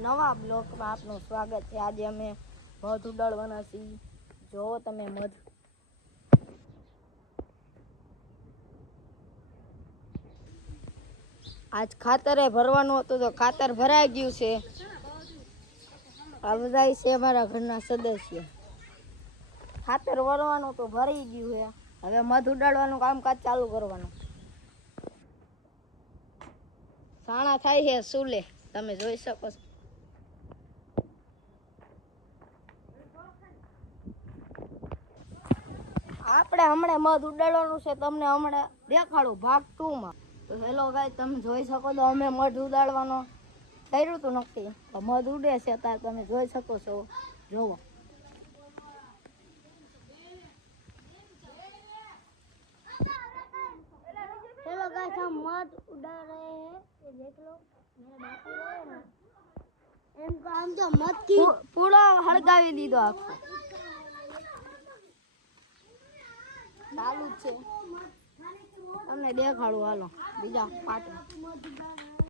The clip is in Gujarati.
નવા બ્લોગમાં આપનું સ્વાગત છે। આજે અમે મધ ઉડાડવાના છીએ। જો તમે મધ આજ ખાતરે ભરવાનું હતું તો ખાતર ભરાઈ ગયું છે। આ બધા છે અમારા ઘરના સદસ્ય। ખાતર ભરવાનું તો ભરી ગયું છે। હવે મધ ઉડાડવાનું કામકાજ ચાલુ કરવાનું। સાણા થાય છે સુલે, તમે જોઈ શકો છો। આપણે હમણાં મધ ઉડાડવાનું છે, તમને હમણાં દેખાડું ભાગ 2 માં। તો હેલો ગાઈસ, તમે જોઈ શકો છો અમે મધ ઉડાડવાનો કર્યું હતું નક્કી। તો મધ ઉડે છે અત્યારે તમે જોઈ શકો છો। જોવો हेलो गाइस, हम मध उड़ा रहे हैं। ये देख लो, मेरे बापू रहे ना एम काम तो मत की पूरा हड़गावी दीदो आखो चालू छे। તમને દેખાડું હાલો બીજા પાર્ટ।